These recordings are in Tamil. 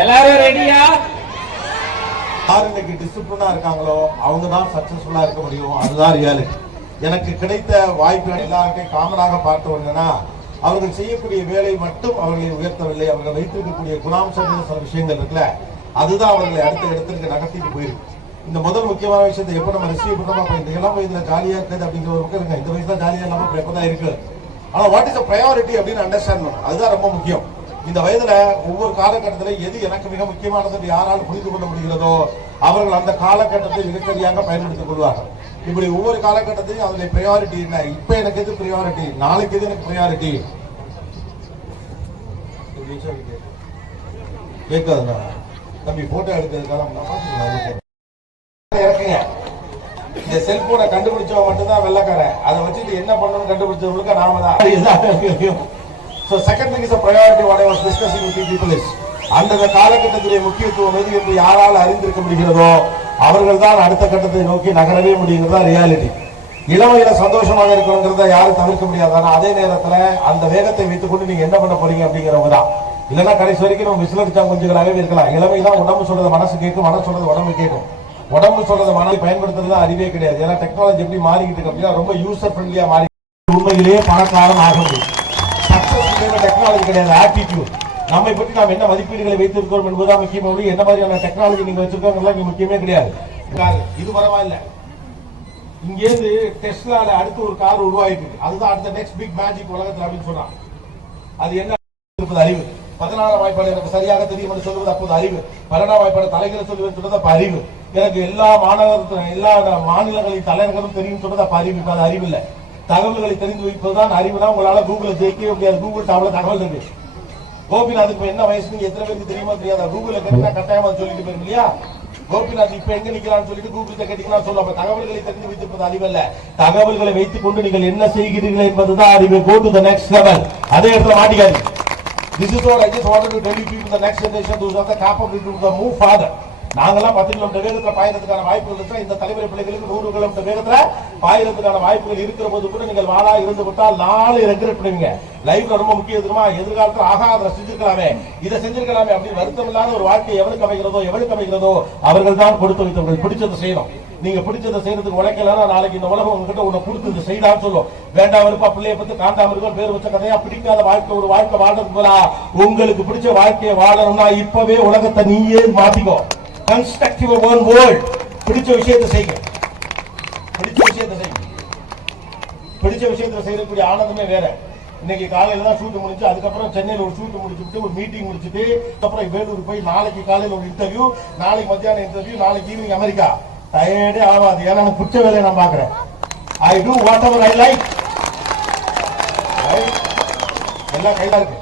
எல்லாரும் ரெடியா யார் இன்னைக்கு டிசிப்ளினா இருக்காங்களோ அவங்க தான் சக்சஸ்ஃபுல்லா இருக்க முடியும். அதுதான் ரியாலிட்டி எனக்கு கிடைத்த வாய்ப்பு எல்லாருக்கும் காமனாக பார்த்து வந்தேன்னா அவர்கள் செய்யக்கூடிய வேலை மட்டும் அவர்களை உயர்த்தவில்லை. அவர்கள் வைத்திருக்கக்கூடிய குணாம்சங்கள் சில விஷயங்கள் இருக்குல்ல அதுதான் அவர்களை அடுத்த இடத்திற்கு நகர்த்திட்டு போயிருக்கு. இந்த முதல் முக்கியமான விஷயத்தை எப்போ நம்ம ரிசீவ் பண்ணோம் அப்போ இந்த இளம் வயதுல ஜாலியா இருக்குது அப்படிங்கிற ஒரு பக்கம் இருக்கு இந்த வயசுல ஜாலியா இல்லாம அப்புறம் எப்பதான் இருக்கு? ஆனால் வாட் இஸ் ப்ரையாரிட்டி அப்படின்னு அண்டர்ஸ்டாண்ட் பண்ணணும். அதுதான் ரொம்ப முக்கியம். இந்த வயதுல ஒவ்வொரு காலகட்டத்துல எது எனக்கு மிக முக்கியமானது என்று யாரால் புரிந்து கொள்ள முடிகிறதோ அவர்கள் அந்த காலகட்டத்தை மிகச்சரியாக பயன்படுத்திக் கொள்வார்கள். இப்படி ஒவ்வொரு காலகட்டத்திலையும் அதனுடைய ப்ரையாரிட்டி என்ன? இப்ப எனக்கு எது ப்ரையாரிட்டி நாளைக்கு எது எனக்கு ப்ரையாரிட்டி கேட்காதுண்ணா தம்பி போட்டோ எடுக்கிறதுக்காக இறக்குங்க? இந்த செல்போனை கண்டுபிடிச்சவன் மட்டும்தான் வெள்ளக்காரன். அதை வச்சுட்டு என்ன பண்ணணும்னு கண்டுபிடிச்சவங்களுக்கு நாம தான். So second thing is priority what I was discussing with people is அந்தந்த காலகட்டத்திலே முக்கியத்துவம் எது என்று யாரால் அறிந்திருக்க முடிகிறதோ அவர்கள் தான் அடுத்த கட்டத்தை நோக்கி நகரவே முடியுங்கிறதா ரியாலிட்டி இளமையில சந்தோஷமாக இருக்கணுங்கிறத யாரும் தவிர்க்க முடியாது. அதே நேரத்துல அந்த வேகத்தை வைத்துக்கொண்டு நீங்க என்ன பண்ண போறீங்க அப்படிங்கிறவங்க தான். இல்லைன்னா கடைசி வரைக்கும் நம்ம விசிலடிச்சா கொஞ்சங்களாகவே இருக்கலாம். இளமை தான் உடம்பு சொல்றது மனசு கேட்கும் மனசு சொல்றது உடம்பு கேட்கும். உடம்பு சொல்றது மனதை பயன்படுத்துறது அறிவே கிடையாது. ஏன்னா டெக்னாலஜி எப்படி மாறிக்கிட்டு இருக்கு அப்படின்னா ரொம்ப யூசர் ஃப்ரெண்ட்லியா மாறி உண்மையிலேயே பணக்காரன் ஆக முடியும். டெக்னாலஜி கிடையாது. ஆட்டிடியூட் நம்மை பற்றி நாம் என்ன மதிப்பீடுகளை வைத்திருக்கிறோம் என்பதுதான் முக்கியம். ஒழிய என்ன மாதிரியான டெக்னாலஜி நீங்க வச்சிருக்கோங்கிறதுலாம் இங்க முக்கியமே கிடையாது. இது பரவாயில்ல. இங்கேருந்து டெஸ்லால அடுத்து ஒரு கார் உருவாயிட்டு. அதுதான் அடுத்த நெக்ஸ்ட் பிக் மேஜிக் உலகத்துல அப்படின்னு சொன்னான் அது என்ன இருப்பது அறிவு. பதினாறாம் வாய்ப்பாடு எனக்கு சரியாக தெரியும் என்று சொல்வது அப்போது அறிவு. பன்னெண்டாம் வாய்ப்பாடு தலைகளை சொல்லுவது சொல்றது அப்ப அறிவு. எனக்கு எல்லா மாநகர எல்லா மாநிலங்களின் தலைநகரும் தெரியும் சொல்றது அப்ப அறிவு. அது அறிவு இல்ல தகவல்களை தெரிந்து வைப்பதுதான் அறிவுனா உங்களால கூகுள ஜெயிக்கவே முடியாது. கூகுள் அவ்வளவு தகவல் இருக்கு. கோபிநாத் இப்ப என்ன வயசு நீங்க எத்தனை பேருக்கு தெரியுமா தெரியாதா? கூகுள்ல கேட்டா கட்டாயமா சொல்லிட்டு போயிரும் இல்லையா? கோபிநாத் இப்ப எங்க நிக்கிறான்னு சொல்லிட்டு கூகுள்ல கேட்டீங்கன்னா சொல்ல அப்ப தகவல்களை தெரிந்து வைத்திருப்பது அறிவல்ல தகவல்களை வைத்துக் கொண்டு நீங்கள் என்ன செய்கிறீர்கள் என்பதுதான் அறிவு. Go to the next level அதே இடத்துல மாட்டிக்காதீங்க. This is what I just wanted to tell you people, the next generation, those are the capability to move farther. நாங்கெல்லாம் பத்து கிலோமீட்டர் வேகத்துல பாயறதுக்கான வாய்ப்புகள் இருக்கிற இந்த தலைமுறை பிள்ளைகளுக்கு நூறு கிலோமீட்டர் வேகத்துல பாயறதுக்கான வாய்ப்புகள் இருக்கிற போது கூட நீங்கள் வாழா இருந்து விட்டால் நாளை ரெக்ரெட் பண்ணுவீங்க. லைஃப்ல ரொம்ப முக்கியத்துவமா எதிர்காலத்தில் எதிர்காலத்துல ஆகா அதை செஞ்சிருக்கலாமே. இதை செஞ்சிருக்கலாமே அப்படின்னு வருத்தம் இல்லாத ஒரு வாழ்க்கை எவனுக்கு அமைகிறதோ எவனுக்கு அமைகிறதோ அவர்கள் தான் கொடுத்து வைத்தவர்கள். பிடிச்சதை செய்யணும். நீங்க பிடிச்சதை செய்யறதுக்கு உழைக்கலன்னா நாளைக்கு இந்த உலகம் உங்ககிட்ட உன்னை கொடுத்து இதை செய்தான்னு சொல்லும். வேண்டாம் இருப்பா பிள்ளைய பத்தி காண்டாம இருக்கும் பேர் வச்ச கதையா பிடிக்காத வாழ்க்கை ஒரு வாழ்க்கை வாழ்றது போல உங்களுக்கு பிடிச்ச வாழ்க்கையை வாழணும்னா இப்பவே உலகத்தை நீயே மாத்திக்கோ. கன்ஸ்ட்ரக்டிவ் ஒன் வேர்ல்ட் பிடிச்ச விஷயத்தை செய்யுங்க. பிடிச்ச விஷயத்தை செய்யுங்க. பிடிச்ச விஷயத்தை செய்யக்கூடிய ஆனந்தமே வேற. இன்னைக்கு காலையில தான் ஷூட் முடிஞ்சு அதுக்கப்புறம் சென்னையில் ஒரு ஷூட் முடிச்சுட்டு ஒரு மீட்டிங் முடிச்சுட்டு அதுக்கப்புறம் வேலூர் போய் நாளைக்கு காலையில் ஒரு இன்டர்வியூ நாளைக்கு மத்தியானம் இன்டர்வியூ நாளைக்கு ஈவினிங் அமெரிக்கா. டயர்டே ஆகாது. ஏன்னா எனக்கு பிடிச்ச வேலையை நான் பார்க்குறேன். I do whatever I like எல்லாம் கையில இருக்கு.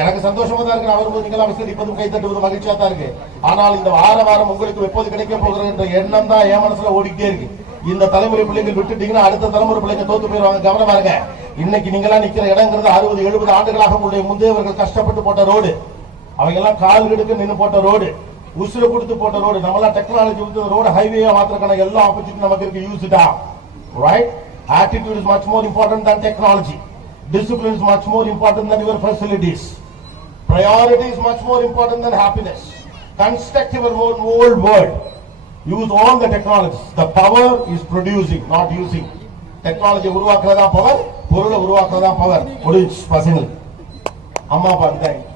எனக்கு சந்தோஷமா தான் இருக்கு. அவரும் வரும்போது அவசியம் எல்லாம் இப்போதும் கை தட்டுவது மகிழ்ச்சியா தான் இருக்கு. ஆனால் இந்த வார வாரம் உங்களுக்கு எப்போது கிடைக்க போகிறது என்ற எண்ணம் தான் என் மனசுல ஓடிக்கிட்டே இருக்கு. இந்த தலைமுறை பிள்ளைங்க விட்டுட்டீங்கன்னா அடுத்த தலைமுறை பிள்ளைங்க தோத்து போயிருவாங்க கவனமா இருங்க. இன்னைக்கு நீங்க நிக்கிற இடங்கிறது அறுபது எழுபது ஆண்டுகளாக உங்களுடைய முந்தையவர்கள் கஷ்டப்பட்டு போட்ட ரோடு. அவங்க எல்லாம் கால் கெடுக்க நின்று போட்ட ரோடு. உசுர கொடுத்து போட்ட ரோடு. நம்மளாம் டெக்னாலஜி வந்து ரோடு ஹைவே மாத்திரக்கான எல்லா ஆப்பர்ச்சுனிட்டி நமக்கு இருக்கு. யூஸ்டா right attitude is much more important than technology Discipline is much more important than your facilities. Priority is much more important than happiness. Construct your own old world. Use all the technology The power is producing, not using. Technology Uruvakrada power, Purula Uruvakrada power. What is possible? Amma Bandai.